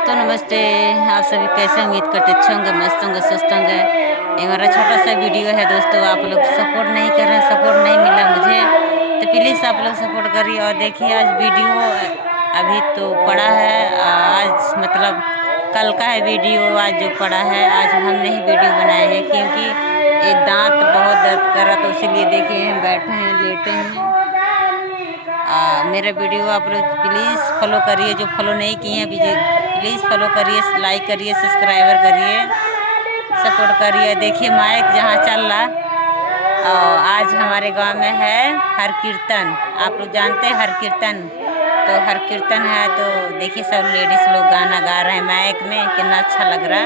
दोस्तों नमस्ते। आप सभी कैसे उम्मीद करते अच्छे होंगे, मस्त होंगे, स्वस्थ होंगे। ये हमारा छोटा सा वीडियो है दोस्तों। आप लोग सपोर्ट नहीं कर रहे हैं, सपोर्ट नहीं मिला मुझे, तो प्लीज़ आप लोग सपोर्ट करिए। और देखिए आज वीडियो अभी तो पड़ा है, आज मतलब कल का है वीडियो। आज जो पड़ा है, आज हम नहीं वीडियो बनाए हैं क्योंकि ये दांत बहुत दर्द कर रहा, तो इसीलिए देखिए हम बैठे हैं, लेटे हैं। मेरा वीडियो आप लोग प्लीज़ फॉलो करिए, जो फॉलो नहीं किए हैं प्लीज़ फॉलो करिए, लाइक करिए, सब्सक्राइबर करिए, सपोर्ट करिए। देखिए माइक जहाँ चल रहा, आज हमारे गांव में है हर कीर्तन। आप लोग जानते हैं हर कीर्तन, तो हर कीर्तन है तो देखिए सब लेडीज़ लोग गाना गा रहे हैं माइक में, कितना अच्छा लग रहा।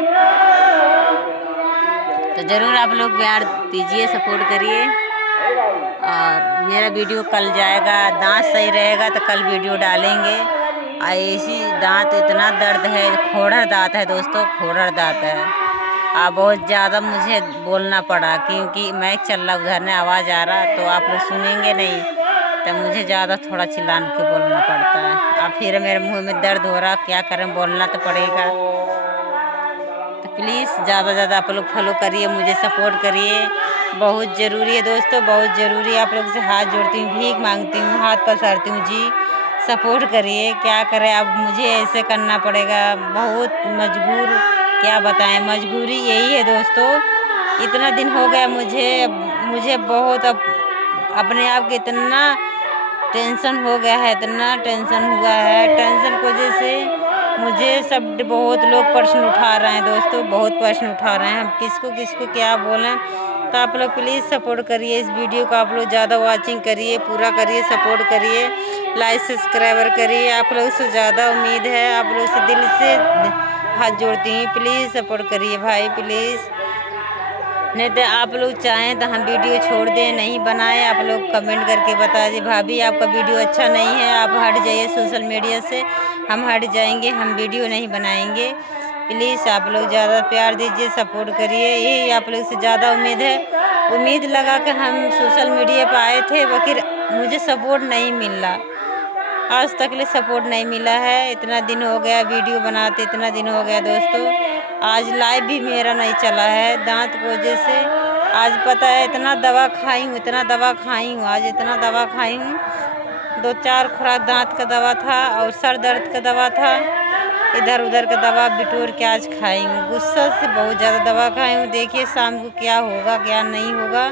तो ज़रूर आप लोग प्यार दीजिए, सपोर्ट करिए। और मेरा वीडियो कल जाएगा, दांत सही रहेगा तो कल वीडियो डालेंगे। ऐसी दांत इतना दर्द है, खोड़र दांत है दोस्तों, खोड़र दांत है। बहुत ज़्यादा मुझे बोलना पड़ा क्योंकि मैक चल रहा, उधर ने आवाज़ आ रहा, तो आप लोग सुनेंगे नहीं, तो मुझे ज़्यादा थोड़ा चिल्लान के बोलना पड़ता है। अब फिर मेरे मुंह में दर्द हो रहा, क्या करें, बोलना तो पड़ेगा। तो प्लीज़ ज़्यादा आप लोग फॉलो करिए, मुझे सपोर्ट करिए, बहुत ज़रूरी है दोस्तों, बहुत ज़रूरी है। आप लोग से हाथ जोड़ती हूँ, भीख मांगती हूँ, हाथ पसारती हूँ जी, सपोर्ट करिए। क्या करें, अब मुझे ऐसे करना पड़ेगा, बहुत मजबूर, क्या बताएं, मजबूरी यही है दोस्तों। इतना दिन हो गया मुझे बहुत अब अपने आप के इतना टेंशन हो गया है, इतना टेंशन हुआ है, टेंशन की वजह से मुझे सब बहुत लोग प्रश्न उठा रहे हैं दोस्तों, बहुत प्रश्न उठा रहे हैं। हम किसको किसको क्या बोलें, तो आप लोग प्लीज़ सपोर्ट करिए। इस वीडियो को आप लोग ज़्यादा वॉचिंग करिए, पूरा करिए, सपोर्ट करिए, लाइक सब्सक्राइबर करिए। आप लोग से ज़्यादा उम्मीद है, आप लोग से दिल से हाथ जोड़ती हूँ, प्लीज़ सपोर्ट करिए भाई, प्लीज़। नहीं तो आप लोग चाहें तो हम वीडियो छोड़ दें, नहीं बनाए, आप लोग कमेंट करके बता दिए भाभी आपका वीडियो अच्छा नहीं है, आप हट जाइए सोशल मीडिया से। हम हट जाएंगे, हम वीडियो नहीं बनाएंगे। प्लीज़ आप लोग ज़्यादा प्यार दीजिए, सपोर्ट करिए, यही आप लोग से ज़्यादा उम्मीद है। उम्मीद लगा के हम सोशल मीडिया पर आए थे, लेकिन मुझे सपोर्ट नहीं मिल रहा, आज तक ले सपोर्ट नहीं मिला है। इतना दिन हो गया वीडियो बनाते, इतना दिन हो गया दोस्तों, आज लाइव भी मेरा नहीं चला है दांत की वजह से। आज पता है इतना दवा खाई हूँ, इतना दवा खाई हूँ, आज इतना दवा खाई हूँ, 2-4 खुराक दांत का दवा था और सर दर्द का दवा था, इधर उधर का दवा बिटोर के आज खाई हूँ। गुस्सा से बहुत ज़्यादा दवा खाई हूँ। देखिए शाम को क्या होगा क्या नहीं होगा,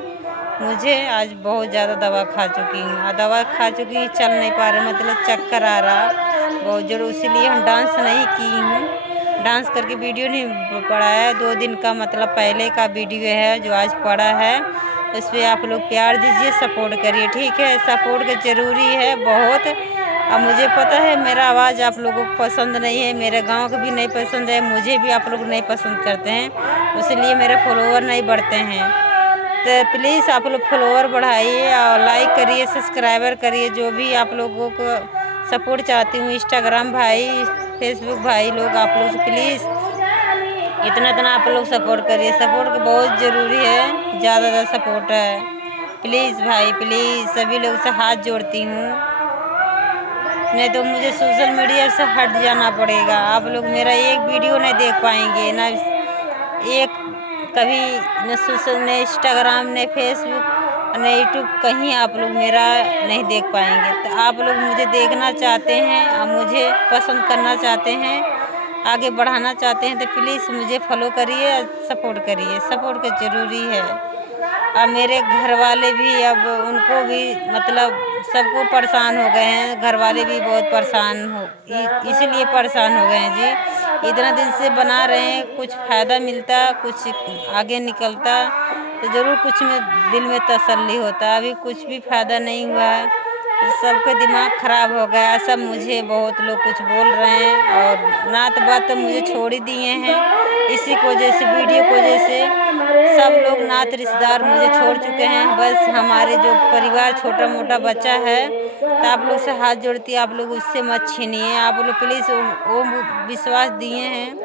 मुझे आज बहुत ज़्यादा दवा खा चुकी हूँ, और दवा खा चुकी हूँ, चल नहीं पा रहा, मतलब चक्कर आ रहा बहुत ज़रूर, इसीलिए हम डांस नहीं की हूँ, डांस करके वीडियो नहीं पड़ा है। 2 दिन का मतलब पहले का वीडियो है जो आज पड़ा है, उस पर आप लोग प्यार दीजिए, सपोर्ट करिए, ठीक है। सपोर्ट का ज़रूरी है बहुत। अब मुझे पता है मेरा आवाज़ आप लोगों को पसंद नहीं है, मेरे गांव को भी नहीं पसंद है, मुझे भी आप लोग नहीं पसंद करते हैं, इसलिए मेरे फॉलोअर नहीं बढ़ते हैं। तो प्लीज़ आप लोग फॉलोअर बढ़ाइए और लाइक करिए, सब्सक्राइबर करिए, जो भी आप लोगों को सपोर्ट चाहती हूँ। इंस्टाग्राम भाई, फेसबुक भाई लोग, आप लोग प्लीज़ इतना आप लोग सपोर्ट करिए, सपोर्ट बहुत ज़रूरी है, ज़्यादा सपोर्ट है, प्लीज़ भाई प्लीज़। सभी लोग से हाथ जोड़ती हूँ, नहीं तो मुझे सोशल मीडिया से हट जाना पड़ेगा। आप लोग मेरा एक वीडियो नहीं देख पाएंगे, ना एक कभी, न सोशल, न इंस्टाग्राम, न फेसबुक, न यूट्यूब, कहीं आप लोग मेरा नहीं देख पाएंगे। तो आप लोग मुझे देखना चाहते हैं और मुझे पसंद करना चाहते हैं, आगे बढ़ाना चाहते हैं, तो प्लीज़ मुझे फॉलो करिए और सपोर्ट करिए, सपोर्ट का ज़रूरी है। और मेरे घर वाले भी, अब उनको भी मतलब सबको परेशान हो गए हैं, घर वाले भी बहुत परेशान हो, इसीलिए परेशान हो गए हैं जी। इतना दिन से बना रहे हैं, कुछ फ़ायदा मिलता, कुछ आगे निकलता तो ज़रूर कुछ में दिल में तसल्ली होता, अभी कुछ भी फ़ायदा नहीं हुआ है, सबका दिमाग ख़राब हो गया। सब मुझे बहुत लोग कुछ बोल रहे हैं और नात बात तो मुझे छोड़ ही दिए हैं, इसी की वजह से, वीडियो की वजह से सब लोग नात रिश्तेदार मुझे छोड़ चुके हैं। बस हमारे जो परिवार छोटा मोटा बच्चा है, तो आप लोग से हाथ जोड़ती है, आप लोग उससे मत छीनिए, आप लोग प्लीज़। वो विश्वास दिए हैं,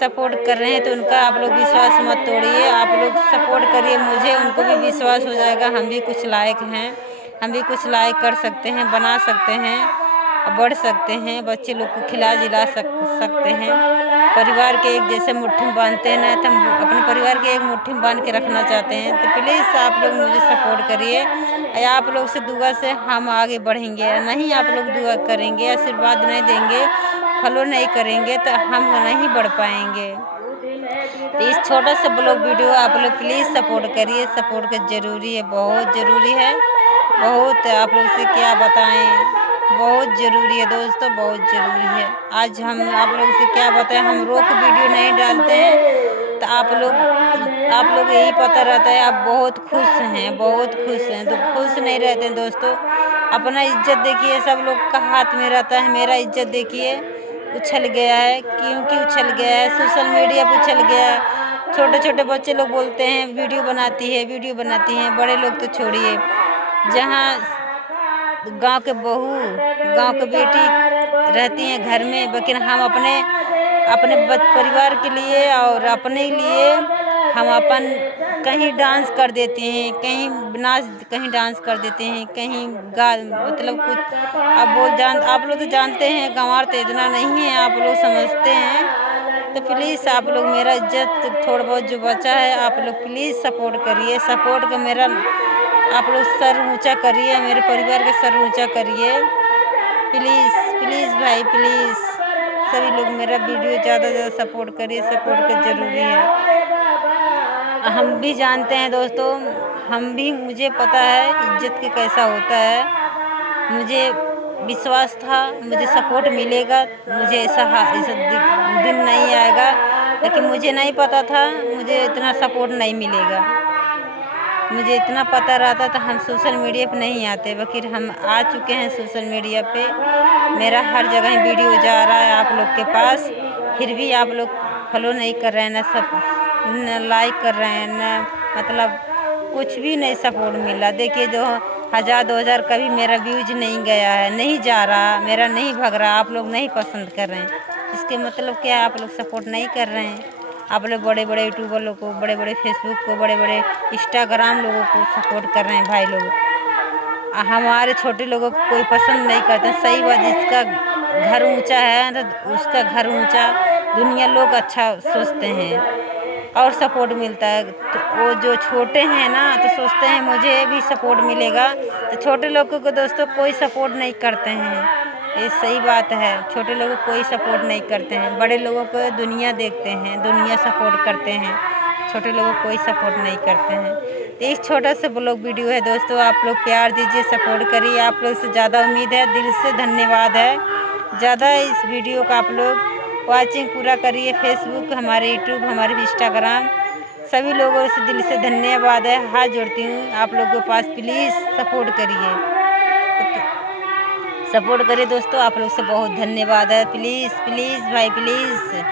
सपोर्ट कर रहे हैं, तो उनका आप लोग विश्वास मत तोड़िए, आप लोग सपोर्ट करिए मुझे, उनको भी विश्वास हो जाएगा हम भी कुछ लायक हैं, हम भी कुछ लायक कर सकते हैं, बना सकते हैं। बढ़ सकते हैं, बच्चे लोग को खिला जिला सकते हैं। परिवार के एक जैसे मुट्ठी में बांधते हैं ना, तो हम अपने परिवार के एक मुट्ठी में बांध के रखना चाहते हैं। तो प्लीज़ आप लोग मुझे सपोर्ट करिए, आप लोग से दुआ से हम आगे बढ़ेंगे। नहीं आप लोग दुआ करेंगे, आशीर्वाद नहीं देंगे, फॉलो नहीं करेंगे तो हम नहीं बढ़ पाएंगे। तो इस छोटा सा ब्लॉग वीडियो आप लोग प्लीज़ सपोर्ट करिए, सपोर्ट का ज़रूरी है, बहुत ज़रूरी है, बहुत। आप लोग से क्या बताएं, बहुत ज़रूरी है दोस्तों, बहुत ज़रूरी है। आज हम आप लोग से क्या बताएं, हम रोक वीडियो नहीं डालते हैं तो आप लोग यही पता रहता है आप बहुत खुश हैं, बहुत खुश हैं। तो खुश नहीं रहते हैं दोस्तों, अपना इज्जत देखिए, सब लोग का हाथ में रहता है। मेरा इज्जत देखिए उछल गया है, क्योंकि उछल गया है, सोशल मीडिया पर उछल गया है। छोटे छोटे बच्चे लोग बोलते हैं वीडियो बनाती है, वीडियो बनाती हैं। बड़े लोग तो छोड़िए, जहाँ गांव के बहू, गांव के बेटी रहती हैं घर में, लेकिन हम अपने परिवार के लिए और अपने लिए हम अपन कहीं डांस कर देते हैं, कहीं कहीं डांस कर देते हैं, कहीं मतलब कुछ आप लोग तो जानते हैं, गंवार तो इतना नहीं है, आप लोग समझते हैं। तो प्लीज़ आप लोग मेरा इज्जत थोड़ा बहुत जो बचा है आप लोग प्लीज़ सपोर्ट करिए, सपोर्ट का मेरा आप लोग सर ऊंचा करिए, मेरे परिवार का सर ऊंचा करिए प्लीज़, प्लीज़ भाई प्लीज़। सभी लोग मेरा वीडियो ज़्यादा से ज़्यादा सपोर्ट करिए, सपोर्ट का ज़रूरी है। हम भी जानते हैं दोस्तों, मुझे पता है इज्जत के कैसा होता है। मुझे विश्वास था मुझे सपोर्ट मिलेगा, मुझे ऐसा दिन नहीं आएगा, लेकिन मुझे नहीं पता था मुझे इतना सपोर्ट नहीं मिलेगा। मुझे इतना पता रहता तो हम सोशल मीडिया पे नहीं आते, बल्कि हम आ चुके हैं सोशल मीडिया पे। मेरा हर जगह वीडियो जा रहा है आप लोग के पास, फिर भी आप लोग फॉलो नहीं कर रहे हैं, न लाइक कर रहे हैं, न मतलब कुछ भी नहीं सपोर्ट मिला। देखिए जो 1000 2000 कभी मेरा व्यूज नहीं गया है, नहीं जा रहा, मेरा नहीं भग रहा, आप लोग नहीं पसंद कर रहे हैं। इसके मतलब क्या है, आप लोग सपोर्ट नहीं कर रहे हैं। आप लोग बड़े बड़े यूट्यूबर लोगों को, बड़े बड़े फेसबुक को, बड़े बड़े इंस्टाग्राम लोगों को सपोर्ट कर रहे हैं भाई लोग। हमारे छोटे लोगों को कोई पसंद नहीं करते। सही बात, जिसका घर ऊंचा है तो उसका घर ऊंचा दुनिया लोग अच्छा सोचते हैं और सपोर्ट मिलता है। तो वो जो छोटे हैं ना तो सोचते हैं मुझे भी सपोर्ट मिलेगा, तो छोटे लोगों को दोस्तों कोई सपोर्ट नहीं करते हैं। ये सही बात है, छोटे लोगों को कोई सपोर्ट नहीं करते हैं, बड़े लोगों को दुनिया देखते हैं, दुनिया सपोर्ट करते हैं, छोटे लोगों को कोई सपोर्ट नहीं करते हैं। एक छोटा सा ब्लॉग वीडियो है दोस्तों, आप लोग प्यार दीजिए, सपोर्ट करिए। आप लोग से ज़्यादा उम्मीद है, दिल से धन्यवाद है। ज़्यादा इस वीडियो का आप लोग वॉचिंग पूरा करिए, फेसबुक, हमारे यूट्यूब, हमारे इंस्टाग्राम, सभी लोगों से दिल से धन्यवाद है। हाथ जोड़ती हूँ आप लोगों के पास, प्लीज़ सपोर्ट करिए, सपोर्ट करिए दोस्तों। आप लोग से बहुत धन्यवाद है। प्लीज़ प्लीज़ भाई प्लीज़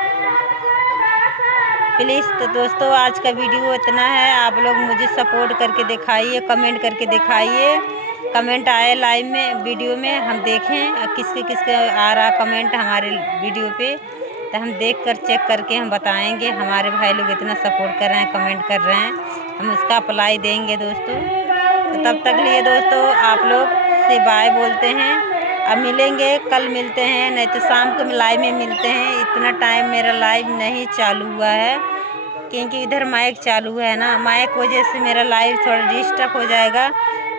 प्लीज़। तो दोस्तों आज का वीडियो इतना है, आप लोग मुझे सपोर्ट करके दिखाइए, कमेंट करके दिखाइए। कमेंट आए लाइव में वीडियो में, हम देखें किसके आ रहा कमेंट हमारे वीडियो पे, तो हम देख कर चेक करके हम बताएंगे। हमारे भाई लोग इतना सपोर्ट कर रहे हैं, कमेंट कर रहे हैं, हम उसका अप्लाई देंगे दोस्तों। तो तब तक लिए दोस्तों आप लोग से बाय बोलते हैं। अब मिलेंगे, कल मिलते हैं, नहीं तो शाम को लाइव में मिलते हैं। इतना टाइम मेरा लाइव नहीं चालू हुआ है क्योंकि इधर माइक चालू है ना, माइक वजह से मेरा लाइव थोड़ा डिस्टर्ब हो जाएगा।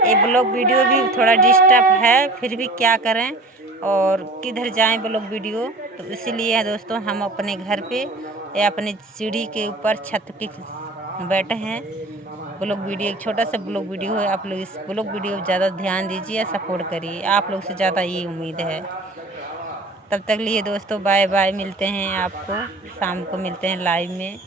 ये ब्लॉग वीडियो भी थोड़ा डिस्टर्ब है, फिर भी क्या करें और किधर जाएं ब्लॉग वीडियो। तो इसीलिए दोस्तों हम अपने घर पे या अपने सीढ़ी के ऊपर छत पे बैठे हैं। ब्लॉग वीडियो एक छोटा सा ब्लॉग वीडियो है, आप लोग इस ब्लॉग वीडियो पर ज़्यादा ध्यान दीजिए, सपोर्ट करिए, आप लोग से ज़्यादा ये उम्मीद है। तब तक लिए दोस्तों बाय बाय, मिलते हैं आपको शाम को, मिलते हैं लाइव में।